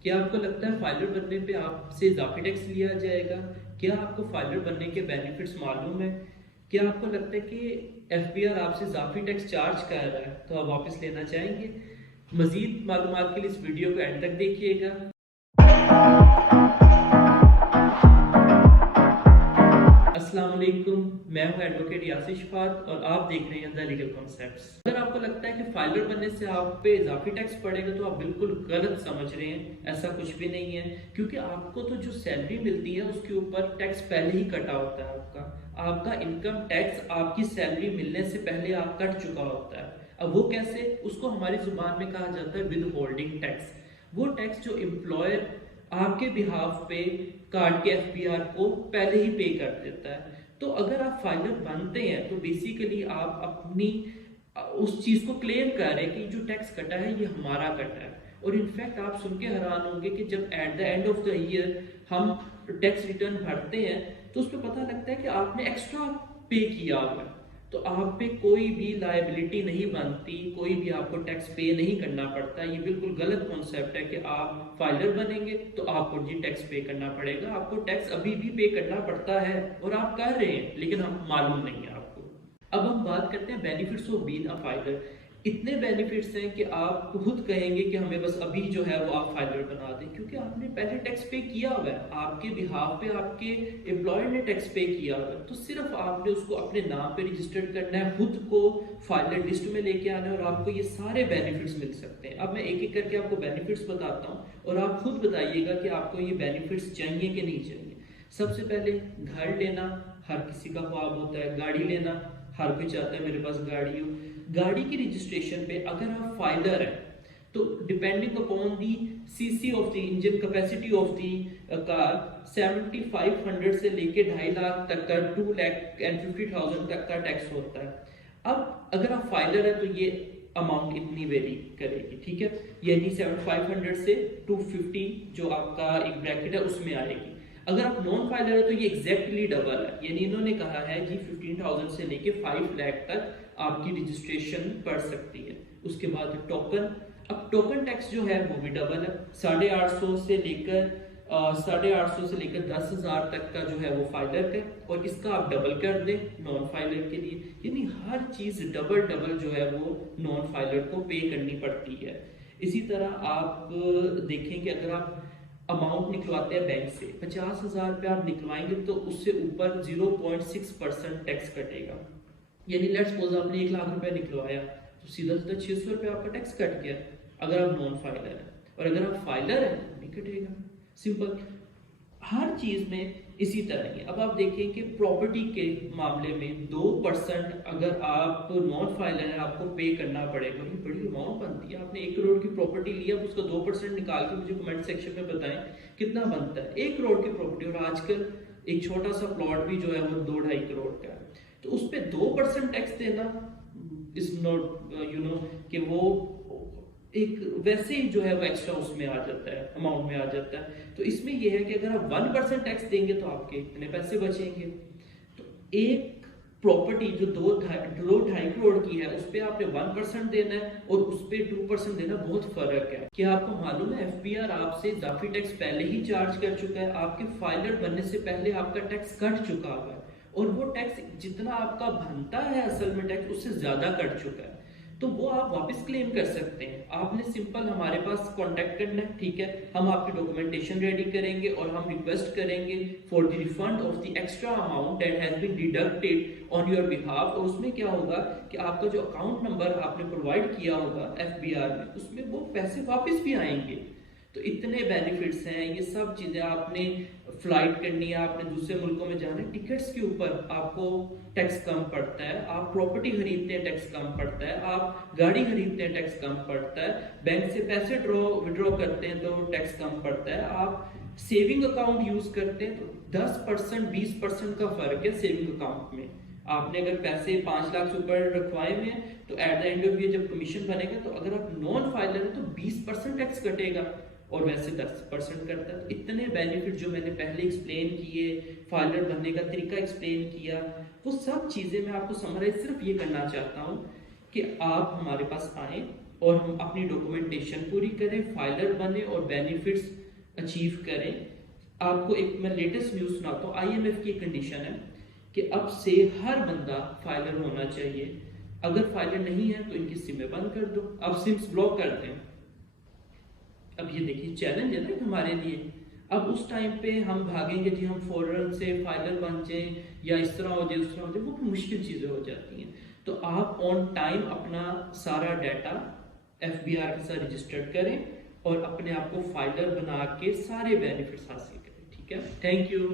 क्या आपको लगता है फाइलर बनने पे आपसे इजाफी टैक्स लिया जाएगा? क्या आपको फाइलर बनने के बेनिफिट्स मालूम है? क्या आपको लगता है कि एफबीआर आपसे इजाफी टैक्स चार्ज कर रहा है तो आप वापस लेना चाहेंगे? मजीद मालूमात के लिए इस वीडियो को एंड तक देखिएगा। अस्सलाम वालेकुम, मैं हूं एडवोकेट यासिर शफात और आप देख रहे हैं द लीगल कॉन्सेप्ट्स। अगर आपको लगता है कि फाइलर बनने से आप पे इजाफी टैक्स पड़ेगा तो आप बिल्कुल गलत समझ रहे हैं। ऐसा कुछ भी नहीं है, क्योंकि आपको तो जो सैलरी मिलती है उसके ऊपर टैक्स पहले ही कटा होता है। आपका इनकम टैक्स आपकी सैलरी मिलने से पहले आप कट चुका होता है। अब वो कैसे? उसको हमारी जुबान में कहा जाता है विद होल्डिंग टैक्स। वो टैक्स जो एम्प्लॉयर आपके बिहाफ पे काट के एफबीआर को पहले ही पे कर देता है। तो अगर आप फाइलर बनते हैं तो बेसिकली आप अपनी उस चीज को क्लेम कर रहे हैं कि जो टैक्स कटा है ये हमारा कटा है। और इनफैक्ट आप सुन के हैरान होंगे कि जब at the end of the year हम टैक्स रिटर्न भरते हैं तो उस पर पता लगता है कि आपने एक्स्ट्रा पे किया हुआ है। तो आप पे कोई भी लायबिलिटी नहीं बनती, कोई भी आपको टैक्स पे नहीं करना पड़ता। ये बिल्कुल गलत कॉन्सेप्ट है कि आप फाइलर बनेंगे तो आपको जी टैक्स पे करना पड़ेगा। आपको टैक्स अभी भी पे करना पड़ता है और आप कर रहे हैं, लेकिन हम मालूम नहीं है आपको। अब हम बात करते हैं benefits of being a filer. इतने बेनिफिट्स हैं कि आप खुद कहेंगे कि हमें बस अभी जो है वो आप फाइलर बना दें, क्योंकि आपने पहले टैक्स पे किया हुआ है। आपके बिहाफ पे आपके एम्प्लॉयर ने टैक्स पे किया हुआ है, तो सिर्फ आपने उसको अपने नाम पे रजिस्टर्ड करना है, खुद को फाइलर लिस्ट में लेके आना है और आपको ये सारे बेनिफिट्स मिल सकते हैं। अब मैं एक एक करके आपको बेनिफिट्स बताता हूँ और आप खुद बताइएगा कि आपको ये बेनिफिट्स चाहिए कि नहीं चाहिए। सबसे पहले घर लेना हर किसी का ख्वाब होता है, गाड़ी लेना हर कोई चाहता है मेरे पास गाड़ी हो। गाड़ी की रजिस्ट्रेशन पे अगर आप फाइलर हैं तो depending upon the CC of the engine capacity of the car 7500 से लेके 2.5 लाख तक का 2,50,000 तक का टैक्स होता है। अब अगर आप फाइलर है तो ये अमाउंट इतनी वेरी करेगी, ठीक है। यानी 7500 से 250 जो आपका एक ब्रैकेट है उसमें आएगी। अगर आप नॉन फाइलर है तो ये एग्जैक्टली डबल है। यानी इन्होंने कहा है कि 15,000 से लेके 5 लाख तक आपकी रजिस्ट्रेशन पड़ सकती है। उसके बाद टोकन। अब टोकन टैक्स जो है वो भी डबल है। 850 से लेकर 850 से लेकर 10,000 तक का जो है वो फाइलर है, और इसका आप डबल कर दें नॉन फाइलर के लिए। यानी हर चीज डबल डबल जो है वो नॉन फाइलर को पे करनी पड़ती है। इसी तरह आप देखें कि अगर आप अमाउंट निकलवाते हैं बैंक से 50,000 रुपये आप निकलवाएंगे तो उससे ऊपर 0.6% टैक्स कटेगा। यानी लेट्स सपोज आपने 1 लाख रुपया निकलवाया तो सीधा सीधा 600 रुपया आपका टैक्स कट गया अगर आप नॉन फाइलर है। और अगर आप फाइलर है तो नहीं कटेगा। सिंपल। हर चीज में इसी तरह ही। अब आप देखें कि प्रॉपर्टी के मामले में 2% अगर आप नॉन फाइलर है आपको पे करना पड़ेगा। ये बड़ी अमाउंट बनती है। आपने 1 करोड़ की प्रॉपर्टी लिया, उसका 2% निकाल के मुझे कमेंट सेक्शन में बताएं कितना बनता है 1 करोड़ की प्रॉपर्टी। और आजकल एक छोटा सा प्लॉट भी जो है वो 2-2.5 करोड़ का है, तो उस पर 2% टैक्स देना इज नॉट कि वो एक वैसे ही जो है वो एक्स्ट्रा उसमें आ जाता है, अमाउंट में आ जाता है। तो इसमें यह है कि अगर आप 1% टैक्स देंगे तो आपके इतने पैसे बचेंगे। तो एक प्रॉपर्टी जो 2-2.5 करोड़ की है उस पर आपने 1% देना है और उस पर 2% देना, बहुत फर्क है। क्या आपको मालूम है एफबीआर आपसे इजाफी टैक्स पहले ही चार्ज कर चुका है? आपके फाइलर बनने से पहले आपका टैक्स कट चुका हुआ है, और वो टैक्स जितना आपका बनता है असल में टैक्स उससे ज्यादा कट चुका है। तो वो आप वापस क्लेम कर सकते हैं। आपने सिंपल हमारे पास कांटेक्ट करना है, ठीक है। हम आपकी डॉक्यूमेंटेशन रेडी करेंगे और हम रिक्वेस्ट करेंगे for the refund of the extra amount that has been deducted on your behalf. और उसमें क्या होगा कि आपका जो अकाउंट नंबर आपने प्रोवाइड किया होगा एफबीआर में, उसमें वो पैसे वापस भी आएंगे। तो इतने बेनिफिट्स हैं। ये सब चीजें आपने फ्लाइट करनी है, आपने दूसरे मुल्कों में जाना है, टिकट्स के ऊपर आपको टैक्स कम पड़ता है। आप प्रॉपर्टी खरीदते हैं टैक्स कम पड़ता है। आप गाड़ी खरीदते हैं टैक्स कम पड़ता है। बैंक से पैसे विड्रॉ करते हैं तो टैक्स कम पड़ता है। आप सेविंग अकाउंट यूज करते हैं तो 10% 20% का फर्क है सेविंग अकाउंट में। आपने अगर पैसे 5 लाख से ऊपर रखवाए हुए हैं तो at the end of year जब कमीशन बनेगा तो अगर आप नॉन फाइलर है तो 20% टैक्स कटेगा और वैसे 10% करता है। तो इतने बेनिफिट जो मैंने पहले एक्सप्लेन किए, फाइलर बनने का तरीका एक्सप्लेन किया, वो सब चीजें मैं आपको समराइज सिर्फ ये करना चाहता हूँ कि आप हमारे पास आए, और हम अपनी डॉक्यूमेंटेशन पूरी करें, फाइलर बने और बेनिफिट्स अचीव करें। आपको एक मैं लेटेस्ट न्यूज़ सुनाता हूँ। IMF की कंडीशन है कि अब से हर बंदा फाइलर होना चाहिए। अगर फाइलर नहीं है तो इनकी सिमें बंद कर दो, अब सिम्स ब्लॉक कर दें। अब ये देखिए चैलेंज है ना हमारे लिए। अब उस टाइम पे हम भागेंगे जी, हम फॉरन से फाइलर बन जाए या इस तरह हो जाए उस तरह हो जाए, वो मुश्किल चीज़ें हो जाती हैं। तो आप ऑन टाइम अपना सारा डाटा FBR के साथ रजिस्टर्ड करें और अपने आप को फाइलर बना के सारे बेनिफिट्स हासिल करें। ठीक है, थैंक यू।